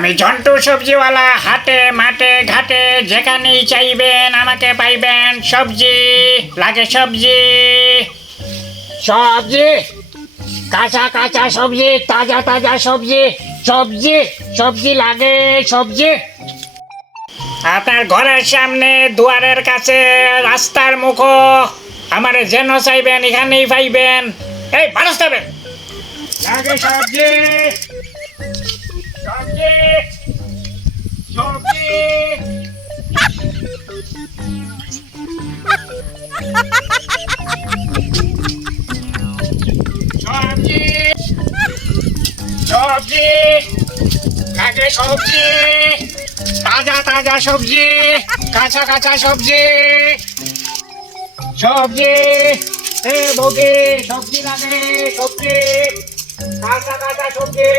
আমি ঝন্টু সবজিওয়ালা, হাটে মাঠে ঘাটে যেখানেই চাইবেন আমাকে পাইবেন। সবজি লাগে, সবজি সবজি কাঁচা কাঁচা সবজি, তাজা তাজা সবজি, সবজি সবজি লাগে, সবজি আপনার ঘরের সামনে, দুয়ারের কাছে, রাস্তার মুখো, আমারে যেন চাইবেন এখানেই পাইবেন। এই মানুষ দেবেন লাগে সবজি, সবজি সবজি সবজি সবজি লাগে, সবজি তাজা তাজা সবজি, কাঁচা কাঁচা সবজি, সবজি এ বৌদি সবজি লাগে, সবজি কাঁচা কাঁচা সবজি,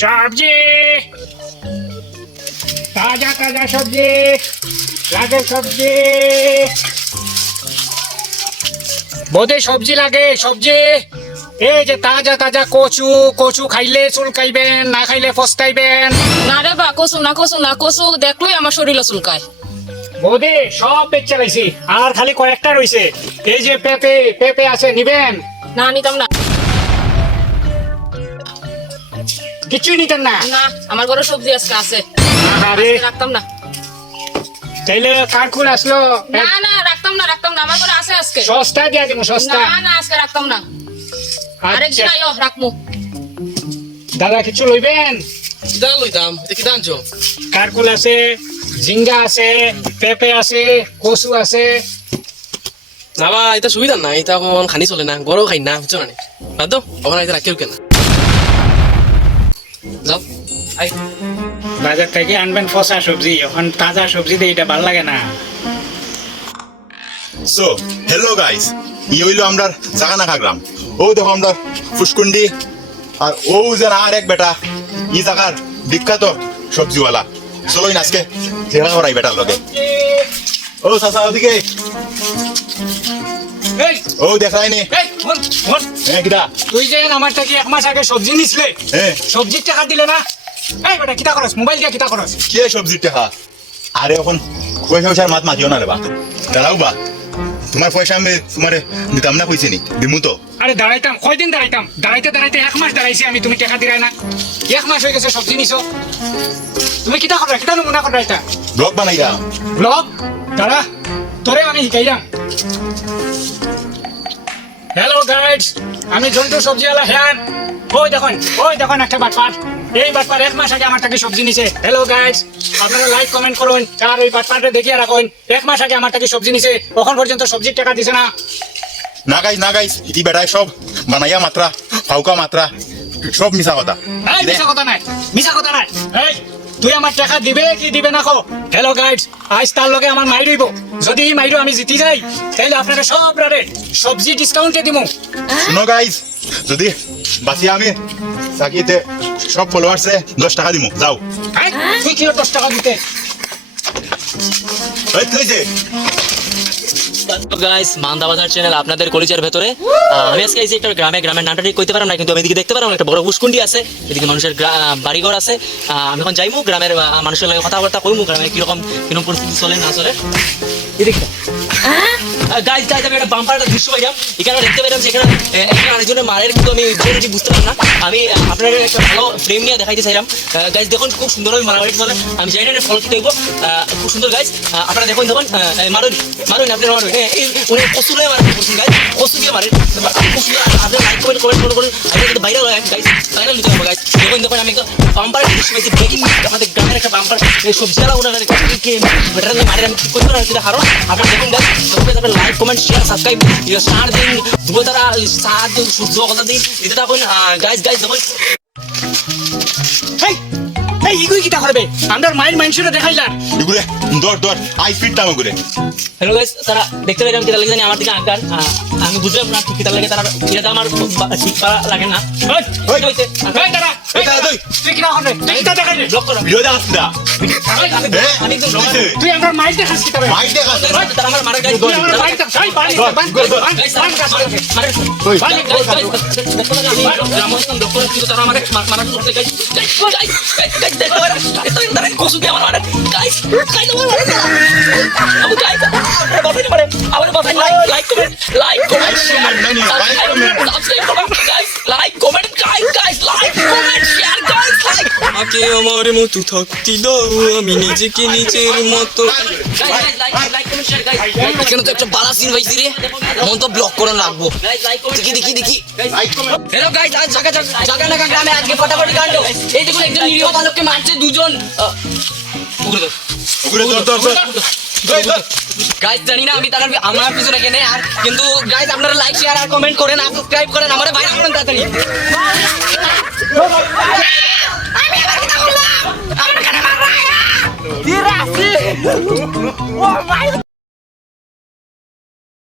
সবজি তাজা তাজা সবজি লাগে, সবজি বৌদি সবজি লাগে, সবজি এই যে তাজা তাজা কচু, কচু খাইলে চুলকাইবেন, না খাইলে ফস্তাইবেন। না রে বা, কচু না, কচু না, কচু দেখলেই আমার শরীর চুলকায়। বৌদি সব বেচে লাইছি, আর খালি কয়েকটা রইছে। এই যে পেঁপে, পেঁপে আছে, নিবেন? না, নিতাম না। কিছুই নিতেন না? না, আমার ঘরে সবজি আজকে আছে, আরে রাখতাম না। তাইলে কার খুল আসলো? না না, রাখতাম না, রাখতাম না, আমার ঘরে আছে আজকে। সস্তা দিয়া দিব, সস্তা। না না, আজকে রাখতাম না, আরেকদিন আচ্ছা আইও রাখমু। দাদা কিছু লইবেন? দাম লইতাম, এটা কি দানছো? কার খুল আছে, ঝিঙ্গা আছে, পেঁপে আছে, কচু আছে। না বা, এটা সুবিধা না, এটা এখন খানি চলে না, গরও খাই না, বুঝছো না? বাদ দাও, ওখানে এটা রাখিও কেন? যাও, আই। বাজার থেকে আনবেন পচা সবজি, এখন তাজা সবজি দিয়ে এটা ভাল লাগে না। সো হ্যালো গাইস, ই হইলো আমরা জাগানাখা গ্রাম। ও দেখো আমরা ফুসকুন্ডি, আর ও যেন আর এক বেটা ই জায়গার বিখ্যাত সবজিওয়ালা। চলো আজকে দেখা করাই বেটার লগে। ও চাচা ওদিকে, এই ও দেখাই নি। এই হন হন, হ্যাঁ কিটা? তুই যে আমার থেকে এক মাস আগে সবজি নিছিলে, হ্যাঁ। সবজির টাকা দিলে না? এই বেটা কিতা করস, মোবাইল দিয়ে কিতা করস? কে সবজির টাকা? আরে এখন পয়সা পয়সার মাত মাতিও না রে বা, দাঁড়াও বা, তোমার পয়সা আমি তোমার দিতাম না, কইছি নি দিমু তো। আরে দাঁড়াইতাম, কয়দিন দাঁড়াইতাম? দাঁড়াইতে দাঁড়াইতে এক মাস দাঁড়াইছি আমি, তুমি টাকা দিলাই না। এক মাস হয়ে গেছে সবজি নিছো, তুমি কিতা করো, কিতা নমুনা করো এটা? ব্লগ বানাইলাম। ব্লগ দাঁড়া, তোরে আমি শিখাইলাম। হ্যালো গাইডস, আমি ঝন্টু সবজিওয়ালা হ্যান। ওই দেখুন একটা বাটপার, এই বাটপার এক মাস আগে আমার থেকে সবজি নিছে। হ্যালো গাইডস, আপনারা লাইক কমেন্ট করুন, আর ওই বাটপারটা দেখিয়ে রাখুন। এক মাস আগে আমার থেকে সবজি নিছে, এখন পর্যন্ত সবজির টাকা দিছে না। না গাইস, ই বেটায় সব বানাইয়া মাত্রা, ফাউকা মাত্রা, সব মিছা কথা। এই মিছা কথা নাই, মিছা কথা নাই। এই তুই আমার টাকা দিবে কি দিবে না কো? হ্যালো গাইডস, আজ তার লগে আমার মাইর হইব। যদি এই মাইরো আমি জিতি যাই, তাহলে আপনারা সব রারে সবজি ডিসকাউন্টে দিমু। শুনো গাইস, যদি বাঁচি আমি চাকিতে সব ফলোয়ার্সে 10 টাকা দিমু, যাও। এই, তুই কি 10 টাকা দিতে? এই তুই যে গাইস, মান্দা বাজার চ্যানেল আপনাদের কলিজার ভেতরে। আমি আজকে এই যে একটা গ্রামের নামটা ঠিক কইতে পারলাম না, কিন্তু আমি এদিকে দেখতে পারলাম একটা বড় পুষ্কুন্ডি আছে, এদিকে মানুষের বাড়িঘর আছে। আমি এখন যাইমু গ্রামের মানুষের লগে কথাবার্তা কইমু, গ্রামে কিরকম পরিস্থিতি চলে না চলে। এদিকে গাইস আমি একটা বাম্পারটা দৃশ্য পাইলাম, এখানে দেখতে পেলাম যে এখানে আরেকজনের মারের, কিন্তু আমি ঠিক বুঝতে পারলাম না। আমি আপনাদের একটা ভালো ফ্রেম নিয়ে দেখাইতে চাইলাম। গাইস দেখুন, খুব সুন্দরভাবে মারামারি চলে, আমি জানি না ফলো কি দেখবো। খুব সুন্দর গাইস, আপনারা দেখুন মারুন আপনারা মারুন। উনি কসুলে মারেন, গাইস কসু দিয়ে মারেন। আপনারা লাইক কমেন্ট করুন, আপনাদের ভাইরাল হয় গাইস, ভাইরাল নিতে হবে গাইস। দেখুন আমি একটা বাম্পার দৃশ্য পাইছি, ব্রেকিং আমাদের গ্রামের একটা বাম্পার সবজিওয়ালা ওনারা বেটার মারে, আমি ঠিক করতে পারি হারো। আপনারা দেখুন গাইস, আপনারা লাইক কমেন্ট শেয়ার সাবস্ক্রাইব সার দিন, দুটো তারা সার দিন, সূর্য কথা দিন, এটা থাকুন গাইস দেখুন। এই ইগুই কিটা করবে? আমরা মাইন্ড মাইন্ডসেটে দেখাইলাম। এগুলো দর আই ফিট টাম করে। হ্যালো গাইস, তারা দেখতে পেলাম কিতা লাগে জানি আমার দিকে আগার, আমি বুঝলাম না ঠিক কিতা লাগে, তারা এটা আমার ঠিক করা লাগে না। এই দাঁড়া, এই তুই কিনা হবে তুই কিটা দেখাই রে ব্লক করো ভিডিও দেখাচ্ছি না আমি একদম ব্লক তুই আমার মাইক দেখাস কি তবে মাইক দেখাচ্ছি তারা আমার মারা গাইস তুই আমার মাইক দেখাস এই বাড়ি বান বান কাজ করে ওই আমাকে আমার মতো থাকতে দাও আমি নিজেকে নিজের মতো এখানে তো একটা বালা সিন পাইছি রে মন তো ব্লক করে রাখবো দেখি হ্যালো গাইস আজ জাগানাগা গ্রামে আজকে ফটাফটি কাণ্ড এই দেখুন একজন নিরীহ বালককে মারছে দুজন উপরে ধর গাইস জানি না আমি তার আমার পিছনে কেনে আর কিন্তু গাইস আপনারা লাইক শেয়ার আর কমেন্ট করেন আর সাবস্ক্রাইব করেন আমারে ভাই করেন তাড়াতাড়ি আমি আবার কি করলাম আমার কানে মার রায়া